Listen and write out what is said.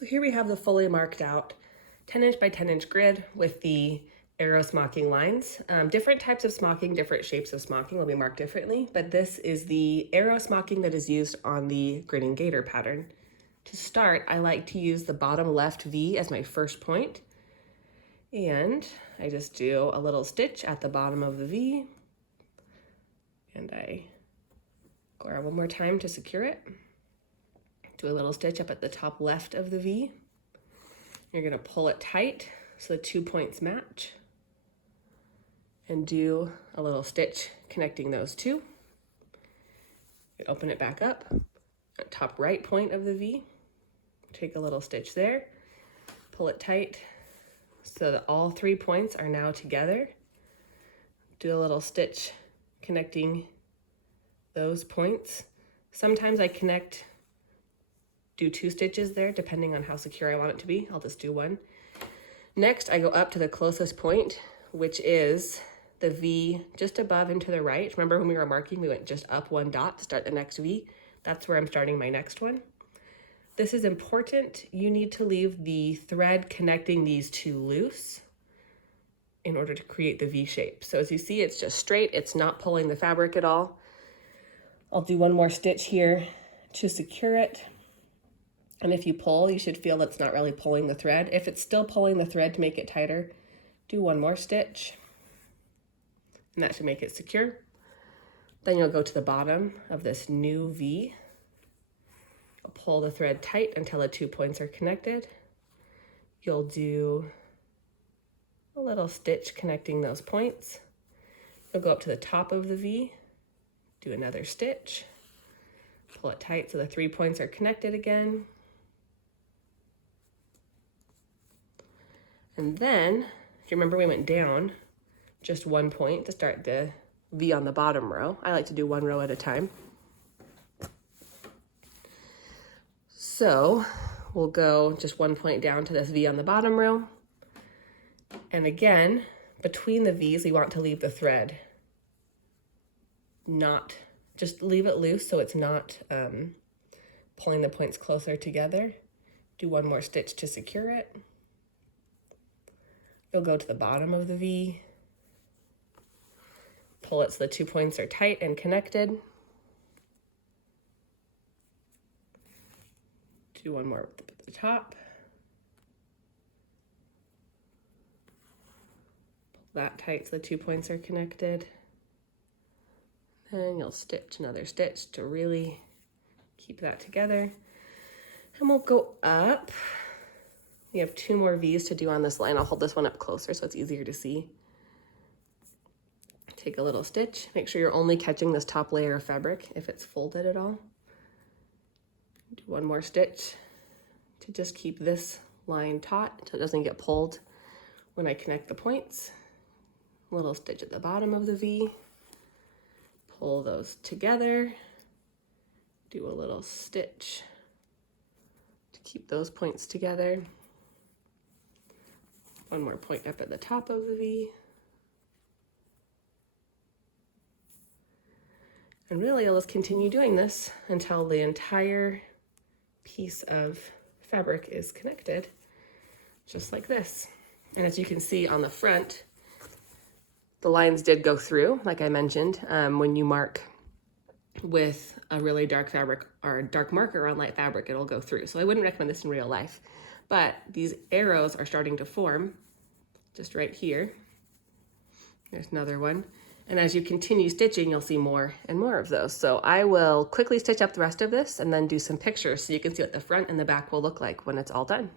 So here we have the fully marked out 10-inch by 10-inch grid with the arrow smocking lines. Different types of smocking, different shapes of smocking will be marked differently, but this is the arrow smocking that is used on the grid gator pattern. To start, I like to use the bottom left V as my first point, and I just do a little stitch at the bottom of the V, and I go around one more time to secure it. Do a little stitch up at the top left of the V. You're gonna pull it tight so the 2 points match, and do a little stitch connecting those two. You open it back up at top right point of the V, take a little stitch there, pull it tight so that all 3 points are now together. Do a little stitch connecting those points. Sometimes I do 2 stitches there depending on how secure I want it to be. I'll just do 1. Next, I go up to the closest point, which is the V just above and to the right. Remember when we were marking, we went just up 1 dot to start the next V. That's where I'm starting my next one. This is important. You need to leave the thread connecting these 2 loose in order to create the V shape. So as you see, it's just straight. It's not pulling the fabric at all. I'll do 1 more stitch here to secure it. And if you pull, you should feel that's not really pulling the thread. If it's still pulling the thread to make it tighter, do 1 more stitch, and that should make it secure. Then you'll go to the bottom of this new V. You'll pull the thread tight until the 2 points are connected. You'll do a little stitch connecting those points. You'll go up to the top of the V, do another stitch, pull it tight so the 3 points are connected again. And then, if you remember, we went down just 1 point to start the V on the bottom row. I like to do 1 row at a time. So we'll go just 1 point down to this V on the bottom row. And again, between the V's, we want to leave the thread. Just leave it loose so it's not pulling the points closer together. Do 1 more stitch to secure it. You'll go to the bottom of the V, pull it so the 2 points are tight and connected. Do 1 more at the top. Pull that tight so the 2 points are connected. Then you'll stitch another stitch to really keep that together. And we'll go up. We have 2 more V's to do on this line. I'll hold this one up closer so it's easier to see. Take a little stitch. Make sure you're only catching this top layer of fabric if it's folded at all. Do 1 more stitch to just keep this line taut so it doesn't get pulled when I connect the points. A little stitch at the bottom of the V. Pull those together. Do a little stitch to keep those points together. 1 more point up at the top of the V. And really, I'll just continue doing this until the entire piece of fabric is connected, just like this. And as you can see on the front, the lines did go through, like I mentioned. When you mark with a really dark fabric or a dark marker on light fabric, it'll go through. So I wouldn't recommend this in real life. But these arrows are starting to form just right here. There's another one. And as you continue stitching, you'll see more and more of those. So I will quickly stitch up the rest of this and then do some pictures so you can see what the front and the back will look like when it's all done.